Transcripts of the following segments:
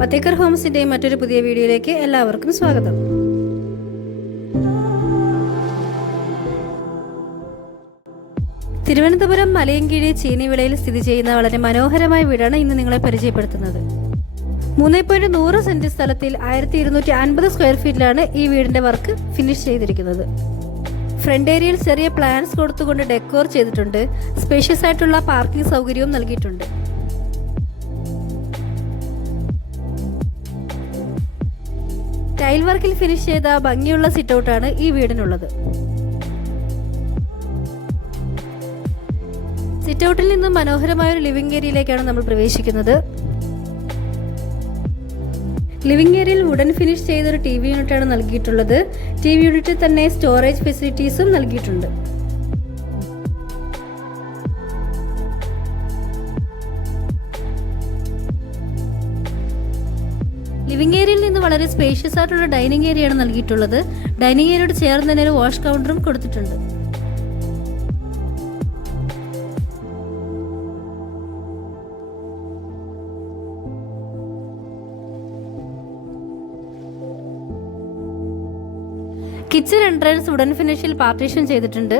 വത്തേക്കർ ഹോംസിന്റെ മറ്റൊരു പുതിയ വീഡിയോയിലേക്ക് എല്ലാവർക്കും സ്വാഗതം. തിരുവനന്തപുരം മലയൻകീഴ് ചീനിവിളയിൽ സ്ഥിതി ചെയ്യുന്ന വളരെ മനോഹരമായ വീടാണ് ഇന്ന് നിങ്ങളെ പരിചയപ്പെടുത്തുന്നത്. 3.100 സെന്റ് സ്ഥലത്തിൽ 1250 സ്ക്വയർ ഫീറ്റിലാണ് ഈ വീടിന്റെ വർക്ക് ഫിനിഷ് ചെയ്തിരിക്കുന്നത്. ഫ്രണ്ട് ഏരിയയിൽ ചെറിയ പ്ലാന്റ്സ് കൊടുത്തുകൊണ്ട് ഡെക്കോർ ചെയ്തിട്ടുണ്ട്. സ്പേഷ്യസ് ആയിട്ടുള്ള പാർക്കിംഗ് സൗകര്യവും നൽകിയിട്ടുണ്ട്. ടൈൽ വർക്കിൽ ഫിനിഷ് ചെയ്ത ഭംഗിയുള്ള സിറ്റ് ഔട്ടാണ് ഈ വീടിനുള്ളത്. സിറ്റ് ഔട്ടിൽ നിന്നും മനോഹരമായ ഒരു ലിവിംഗ് ഏരിയയിലേക്കാണ് നമ്മൾ പ്രവേശിക്കുന്നത്. ലിവിംഗ് ഏരിയയിൽ വുഡൻ ഫിനിഷ് ചെയ്തൊരു TV യൂണിറ്റാണ് നൽകിയിട്ടുള്ളത്. TV യൂണിറ്റിൽ തന്നെ സ്റ്റോറേജ് ഫെസിലിറ്റീസും നൽകിയിട്ടുണ്ട്. ലിവിംഗ് ഏരിയയിൽ നിന്ന് വളരെ സ്പേഷ്യസ് ആയിട്ടുള്ള ഡൈനിങ് ഏരിയയാണ് നൽകിയിട്ടുള്ളത്. ഡൈനിങ് ഏരിയയോട് ചേർന്ന് തന്നെ ഒരു വാഷ് കൗണ്ടറും കൊടുത്തിട്ടുണ്ട്. കിച്ചൺ എൻട്രൻസ് വുഡൻ ഫിനിഷിൽ പാർട്ടീഷൻ ചെയ്തിട്ടുണ്ട്.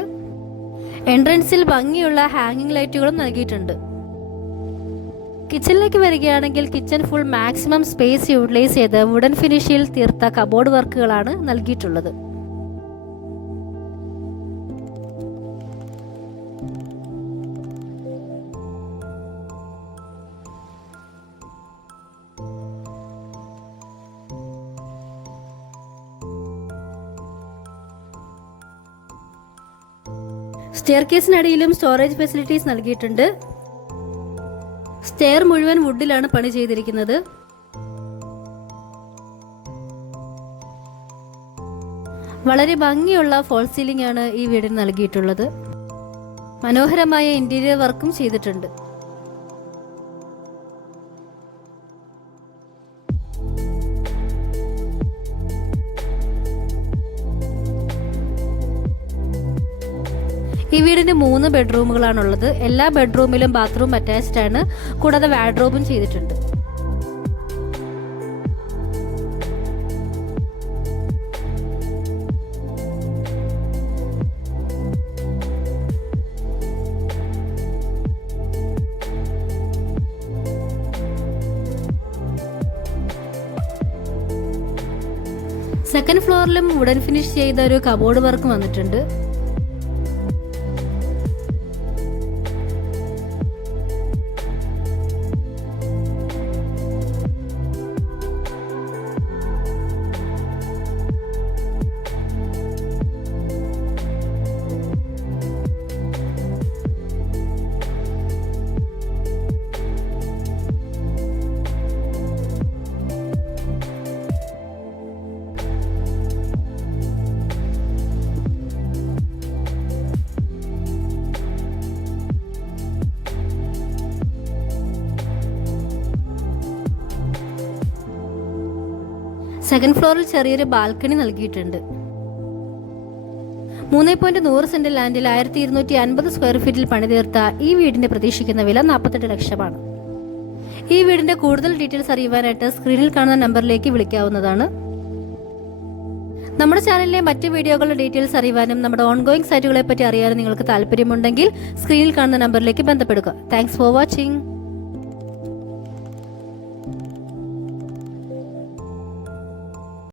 എൻട്രൻസിൽ ഭംഗിയുള്ള ഹാങ്ങിങ് ലൈറ്റുകളും നൽകിയിട്ടുണ്ട്. കിച്ചണിലേക്ക് വരികയാണെങ്കിൽ kitchen full maximum space utilise ചെയ്ത് വുഡൻ ഫിനിഷിൽ തീർത്ത കബോർഡ് വർക്കുകളാണ് നൽകിയിട്ടുള്ളത്. സ്റ്റെയർകേസിനടിയിലും സ്റ്റോറേജ് ഫെസിലിറ്റീസ് നൽകിയിട്ടുണ്ട്. സ്റ്റെയർ മുഴുവൻ വുഡിലാണ് പണി ചെയ്തിരിക്കുന്നത്. വളരെ ഭംഗിയുള്ള ഫോൾ സീലിംഗ് ആണ് ഈ വീടിന് നൽകിയിട്ടുള്ളത്. മനോഹരമായ ഇന്റീരിയർ വർക്കും ചെയ്തിട്ടുണ്ട്. ഈ വീടിന് 3 ബെഡ്റൂമുകളാണുള്ളത്. എല്ലാ ബെഡ്റൂമിലും ബാത്റൂം അറ്റാച്ച്ഡ് ആണ്. കൂടാതെ വാർഡ്രോബും ചെയ്തിട്ടുണ്ട്. സെക്കൻഡ് ഫ്ലോറിലും വുഡൻ ഫിനിഷ് ചെയ്ത ഒരു കബോർഡ് വർക്ക് വന്നിട്ടുണ്ട്. സെക്കൻഡ് ഫ്ലോറിൽ ചെറിയൊരു ബാൽക്കണി നൽകിയിട്ടുണ്ട്. 3.100 സെന്റ് ലാൻഡിൽ 1250 സ്ക്വയർ ഫീറ്റിൽ പണിതീർത്ത ഈ വീടിന്റെ പ്രതീക്ഷിക്കുന്ന വില 48 ലക്ഷമാണ്. ഈ വീടിന്റെ കൂടുതൽ ഡീറ്റെയിൽസ് അറിയുവാനായിട്ട് സ്ക്രീനിൽ കാണുന്ന നമ്പറിലേക്ക് വിളിക്കാവുന്നതാണ്. നമ്മുടെ ചാനലിലെ മറ്റ് വീഡിയോകളുടെ ഡീറ്റെയിൽസ് അറിയുവാനും നമ്മുടെ ഓൺഗോയിങ് സൈറ്റുകളെ പറ്റി അറിയാനും നിങ്ങൾക്ക് താല്പര്യമുണ്ടെങ്കിൽ സ്ക്രീനിൽ കാണുന്ന നമ്പറിലേക്ക് ബന്ധപ്പെടുക. Thanks for watching.